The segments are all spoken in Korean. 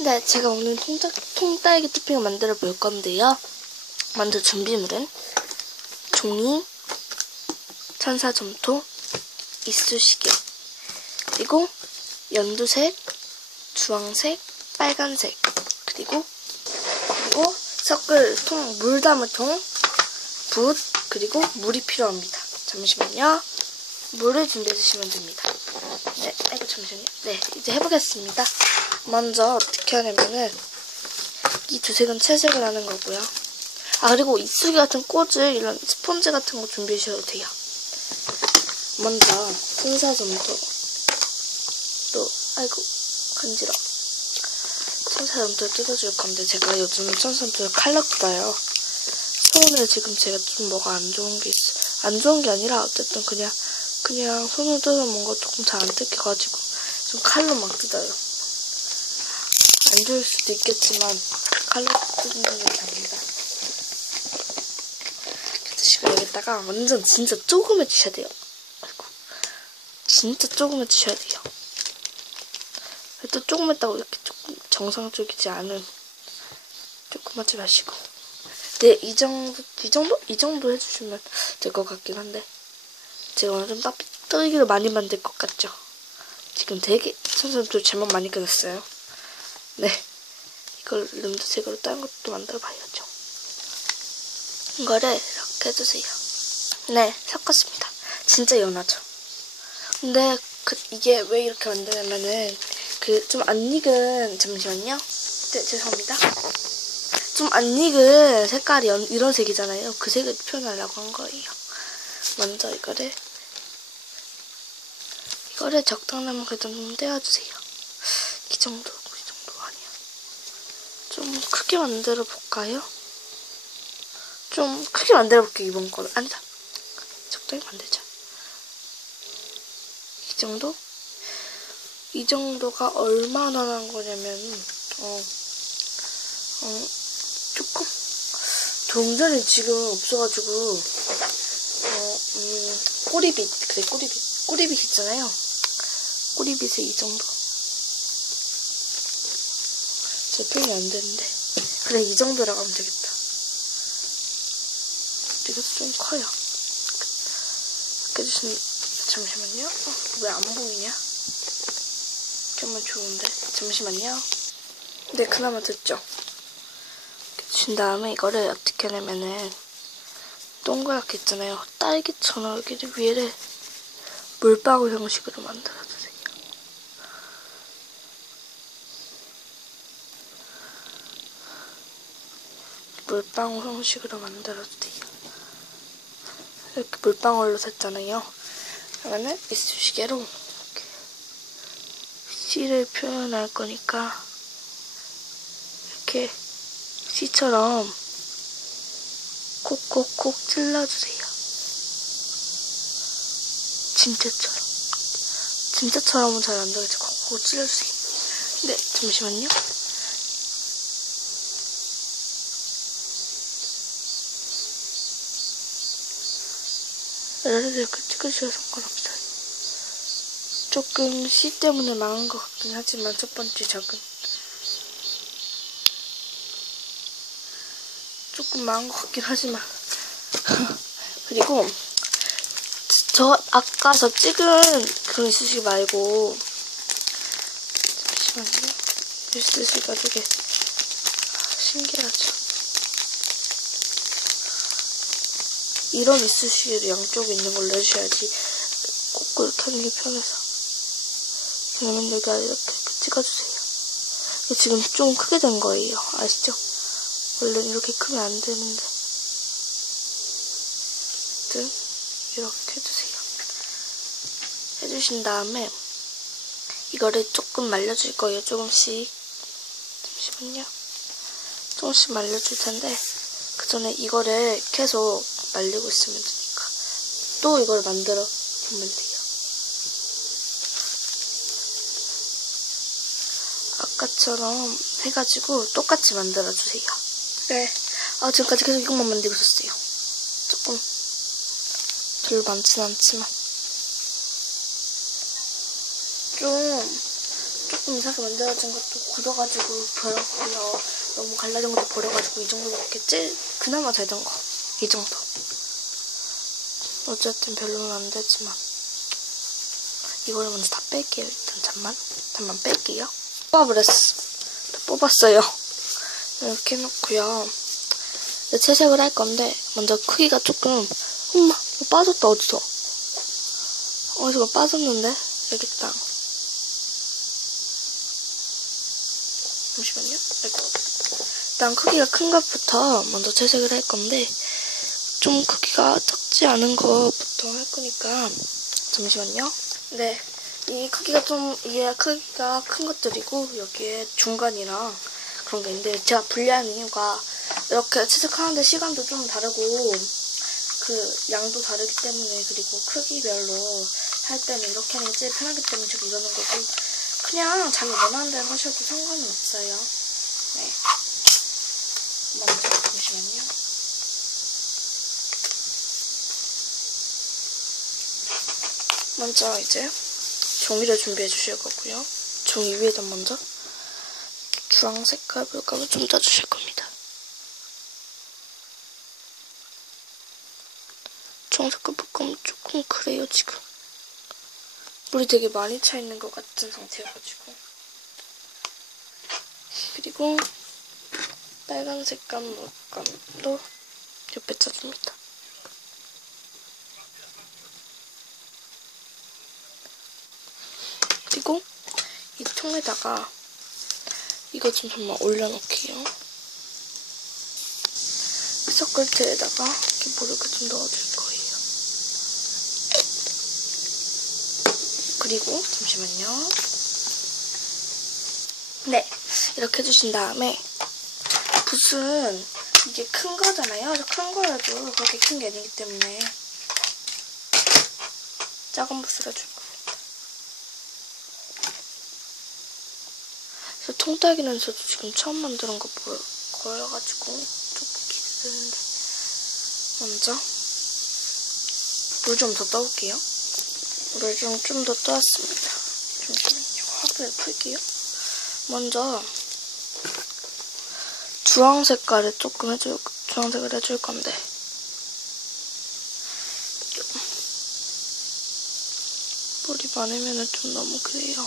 네, 제가 오늘 통딸기 토핑을 만들어 볼 건데요. 먼저 준비물은 종이, 천사점토, 이쑤시개, 그리고 연두색, 주황색, 빨간색, 그리고 섞을 물 담은 통, 붓, 그리고 물이 필요합니다. 잠시만요. 물을 준비해 주시면 됩니다. 네, 잠시만요. 네, 이제 해보겠습니다. 먼저 어떻게 하냐면은 이 두 색은 채색을 하는 거고요. 그리고 이쑤기 같은 꽂을 이런 스펀지 같은 거 준비해 주셔도 돼요. 먼저 천사점토, 간지러. 천사점토를 뜯어줄 건데 제가 요즘 천사점토를 칼로 뜯어요. 손에 지금 제가 좀 뭐가 안 좋은 게 있어. 안 좋은 게 아니라 어쨌든 그냥 손으로 뜯으면 뭔가 조금 잘 안 뜯겨가지고 좀 칼로 막 뜯어요. 안 좋을 수도 있겠지만 칼로 뜯는 게 답니다. 그래서 여기다가 완전 진짜 조금 해주셔야 돼요. 진짜 조금 해주셔야 돼요. 또 조금 했다고 이렇게 조금 정상적이지 않은 조금 하지 마시고. 네, 이 정도 해주시면 될 것 같긴 한데 제가 오늘 좀 따뜻하게 많이 만들 것 같죠? 지금 되게 선생님도 제목 많이 끊었어요. 네, 이걸 름드색으로 다른 것도 만들어 봐야죠. 이거를 이렇게 해주세요. 네, 섞었습니다. 진짜 연하죠? 근데 이게 왜 이렇게 만드냐면은 좀 안 익은, 잠시만요. 네, 죄송합니다. 좀 안 익은 색깔이 이런 색이잖아요. 그 색을 표현하려고 한 거예요. 먼저 이거를 적당하면 그래도 좀 떼어주세요. 이 정도 아니야. 좀 크게 만들어 볼까요? 좀 크게 만들어 볼게요, 이번 거는. 아니다. 적당히 만들자. 이 정도가 얼마나 난 거냐면, 조금. 동전이 지금 없어가지고, 꼬리빗 있잖아요. 꼬리빗에 이 정도. 제 표현이 안 되는데. 그래, 이 정도라고 하면 되겠다. 이것도 좀 커요. 이렇게 해주시면, 잠시만요. 왜 안 보이냐? 이렇게 하면 좋은데. 잠시만요. 네, 그나마 됐죠? 이렇게 주신 다음에 이거를 어떻게 하냐면은, 동그랗게 있잖아요. 딸기처럼 여기를 위에를 물방울 형식으로 만들어주세요. 물방울 형식으로 만들어주세요. 이렇게 물방울로 샜잖아요. 그러면은 이쑤시개로 씨를 표현할 거니까 이렇게 씨처럼 콕콕콕 찔러주세요. 진짜처럼은 잘 안 되겠지. 콕콕 찔러주세요. 네, 잠시만요. 이렇게 찍으셔도 상관없어요. 조금 씨 때문에 망한 것 같긴 하지만 첫 번째 작은 조금 망한 것 같긴 하지만 그리고 아까 찍은 그런 이쑤시개 말고 잠시만요. 이쑤시개가 되게 신기하죠. 이런 이쑤시개도 양쪽에 있는 걸로 해주셔야지 꽂고 이렇게 하는 게 편해서. 그러면 여기 이렇게 찍어주세요. 지금 좀 크게 된 거예요. 아시죠? 원래 이렇게 크면 안 되는데. 이렇게 해주세요. 해주신 다음에 이거를 조금 말려줄 거예요. 조금씩. 잠시만요. 조금씩 말려줄 텐데 그 전에 이거를 계속 말리고 있으면 되니까 또 이걸 만들어 보면 돼요. 아까처럼 해가지고 똑같이 만들어주세요. 네. 지금까지 계속 이것만 만들고 있었어요. 조금 별로 많진 않지만 조금 조금 이상하게 만들어진 것도 굳어가지고 버렸고요. 너무 갈라진 것도 버려가지고 이 정도밖에 그나마 되던 거. 이 정도. 어쨌든 별로는 안 되지만. 이거를 먼저 다 뺄게요. 일단 잠만 뺄게요. 뽑아버렸어. 다 뽑았어요. 이렇게 해놓고요. 채색을 할 건데 먼저 크기가 조금 엄마 빠졌다. 어디서 빠졌는데 여기 있다. 잠시만요. 아이고. 일단 크기가 큰 것부터 먼저 채색을 할 건데 좀 크기가 작지 않은 것부터 할 거니까 잠시만요. 네, 이게 크기가 큰 것들이고 여기에 중간이랑 그런 게 있는데 제가 분리한 이유가 이렇게 채색하는데 시간도 좀 다르고 그 양도 다르기 때문에 그리고 크기별로 할 때는 이렇게 하는 게 제일 편하기 때문에 제가 이러는 거고 그냥 자기 원하는 대로 하셔도 상관은 없어요. 네. 먼저 잠시만요. 먼저 이제 종이를 준비해 주실 거고요. 종이 위에다 먼저 주황 색깔 물감을 좀 짜주실 겁니다. 주황 색깔 물감은 조금 그래요 지금. 물이 되게 많이 차 있는 것 같은 상태여가지고. 그리고 빨간 색깔 물감도 옆에 짜줍니다. 그리고 이 통에다가 이거 좀 정말 올려놓게요. 서클트에다가 이렇게 물을 좀 넣어줄 거예요. 그리고 잠시만요. 네, 이렇게 해주신 다음에 붓은 이게 큰 거잖아요. 큰 거여도 그렇게 큰 게 아니기 때문에 작은 붓을 해줄 겁니다. 그래서 통딸기는 저도 지금 처음 만드는 거여가지고 조금 기대되는데 먼저 물 좀 더 떠올게요. 물을 좀 더 떠왔습니다. 잠시만요. 화분을 풀게요. 먼저 주황색을 해줄 건데 물이 많으면 좀 너무 그래요.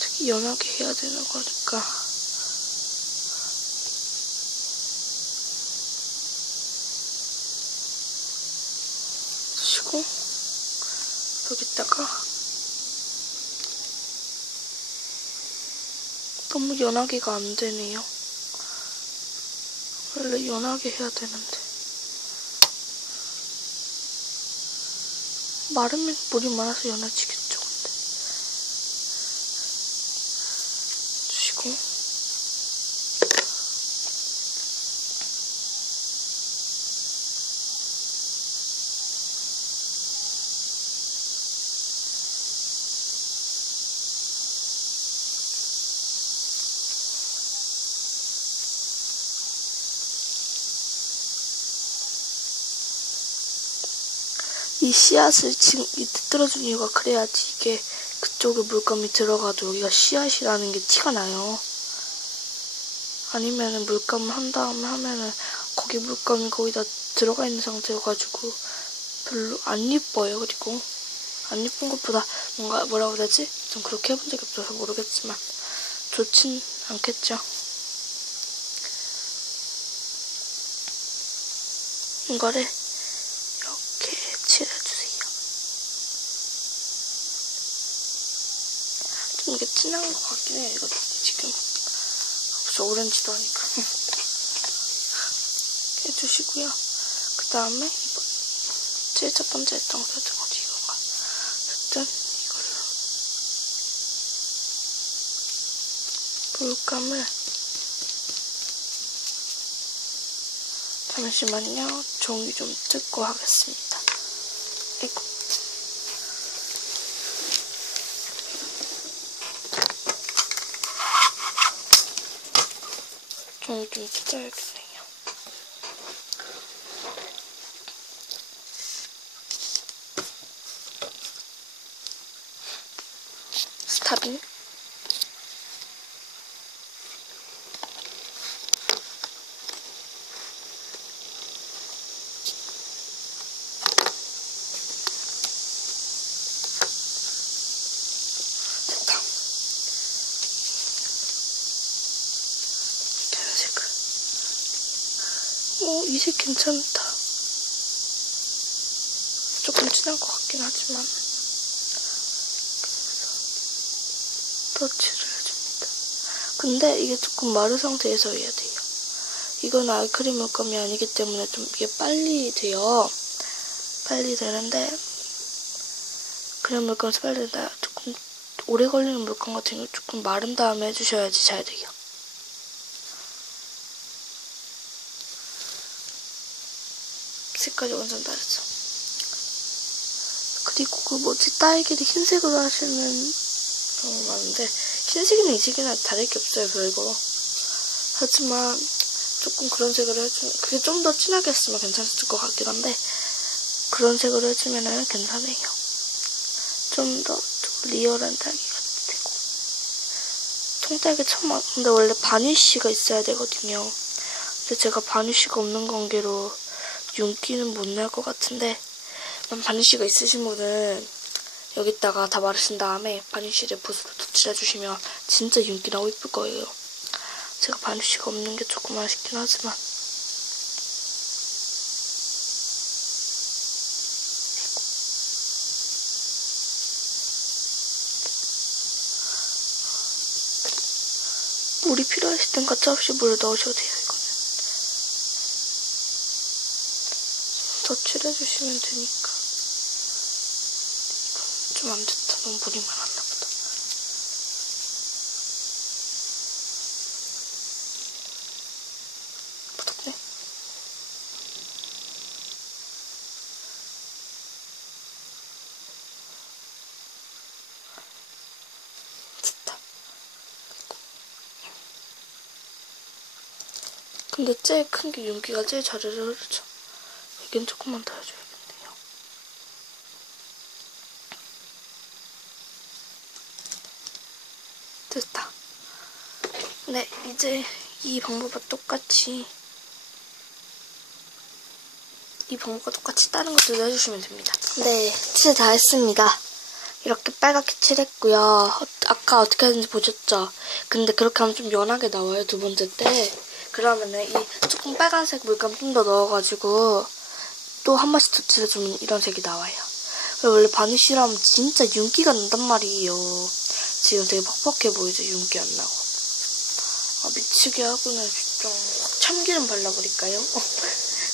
되게 연하게 해야 되는 거니까. 여기다가 너무 연하게가 안 되네요. 원래 연하게 해야 되는데 마르면 물이 많아서 연해지겠죠. 근데 주시고 이 씨앗을 지금 이때 뜯어준 이유가 그래야지 이게 그쪽에 물감이 들어가도 여기가 씨앗이라는 게 티가 나요. 아니면은 물감을 한 다음에 하면은 거기 물감이 거의 다 들어가 있는 상태여가지고 별로 안 이뻐요. 그리고 안 이쁜 것보다 뭔가 뭐라고 해야 되지? 좀 그렇게 해본 적이 없어서 모르겠지만 좋진 않겠죠. 이거를 이렇게 칠해주세요. 좀 이게 진한 것 같긴 해요. 이거 지금 벌써 오렌지도 하니까 해주시고요. 그 다음에 제일 첫 번째 했던 거였던 거지 이건가? 어쨌든 이걸로 물감을 잠시만요. 종이 좀 뜯고 하겠습니다. 아이고. 종이 좀 뜯어야겠네요. 스타빙. 됐다. 자연색을. 이 색 괜찮다. 조금 진한 것 같긴 하지만. 터치를 해줍니다. 근데 이게 조금 마른 상태에서 해야 돼요. 이건 아이크림 물감이 아니기 때문에 좀 이게 빨리 돼요. 빨리 되는데 그냥 물감에서 빨리 된다. 조금 오래 걸리는 물감 같은 경우 조금 마른 다음에 해주셔야지 잘 돼요. 색깔이 완전 다르죠. 그리고 그 뭐지, 딸기를 흰색으로 하시는 경우 많은데 흰색이나 이색이나 다를 게 없어요, 별거. 하지만 조금 그런 색으로 해주면, 그게 좀 더 진하게 했으면 괜찮을 것 같긴 한데 그런 색으로 해주면은 괜찮아요. 좀 더 리얼한 딸기가 되고. 통딸기 처음, 근데 원래 바니쉬가 있어야 되거든요. 근데 제가 바니쉬가 없는 관계로 윤기는 못 낼 것 같은데, 바니쉬가 있으신 분은 여기다가 다 마르신 다음에 바니쉬를 붓으로 덧칠해주시면 진짜 윤기 나고 이쁠 거예요. 제가 바니쉬가 없는 게 조금 아쉽긴 하지만. 물이 필요하실 땐 가차없이 물을 넣으셔도 돼요, 이거는. 덧칠해주시면 되니까. 좀 안 좋다. 너무 물이 많았나 보다. 묻었네. 됐다. 근데 제일 큰 게 윤기가 제일 자르르 흐르죠. 여긴 조금만 더 해줘야겠네요. 됐다. 네, 이제 이 방법과 똑같이 다른 것들도 해주시면 됩니다. 네, 칠 다 했습니다. 이렇게 빨갛게 칠했고요. 아까 어떻게 하는지 보셨죠? 근데 그렇게 하면 좀 연하게 나와요, 두 번째 때. 그러면은 이 조금 빨간색 물감 좀 더 넣어가지고 또 한 번씩 덧칠해주면 이런 색이 나와요. 원래 바니쉬라면 진짜 윤기가 난단 말이에요. 지금 되게 퍽퍽해 보이죠? 윤기 안 나고. 미치게 하고는 진짜 참기름 발라버릴까요?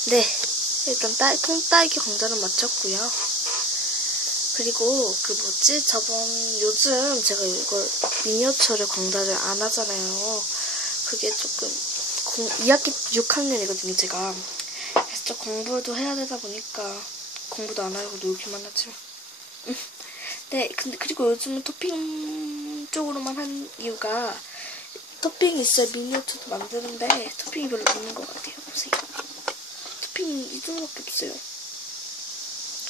네, 일단 통딸기 광자를 마쳤고요. 그리고 요즘 제가 이걸 미니어처를 광자를 안 하잖아요. 그게 조금 2학기 6학년이거든요, 제가. 그래서 공부도 해야 되다 보니까 공부도 안 하고 놀기만 하죠. 네, 그리고 요즘은 토핑 쪽으로만 한 이유가 토핑이 있어야 미니어처도 만드는데 토핑이 별로 없는 것 같아요. 보세요. 토핑이 이 정도밖에 없어요.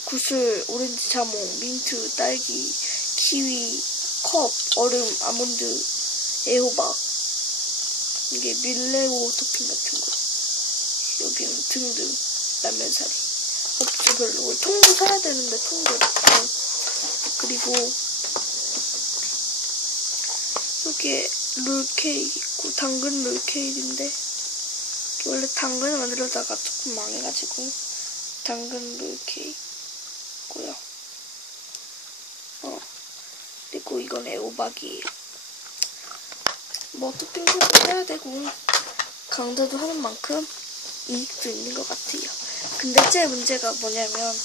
구슬, 오렌지 자몽, 민트, 딸기, 키위, 컵, 얼음, 아몬드, 애호박. 이게 밀레오 토핑 같은 거. 여기는 등등, 라면사리. 없죠, 별로. 통도 사야 되는데 통도 없고. 그리고 여기에 롤케이크 있고, 당근 롤케이크인데 원래 당근을 만들려다가 조금 망해가지고 당근 롤케이크 있고요. 그리고 이건 애호박이에요. 뭐 토핑도 해야 되고 강좌도 하는 만큼 이익도 있는 것 같아요. 근데 제 문제가 뭐냐면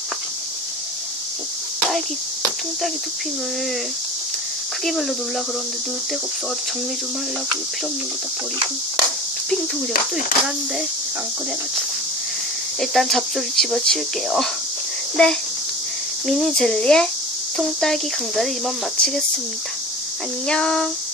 통딸기 토핑을 크기별로 놓으려 그러는데 놓을 데가 없어가지고 정리 좀 하려고 필요 없는 거 다 버리고, 토핑통이 제가 또 있긴 한데 안 꺼내가지고 일단 잡초를 집어치울게요. 네, 미니 젤리의 통딸기 강좌를 이만 마치겠습니다. 안녕.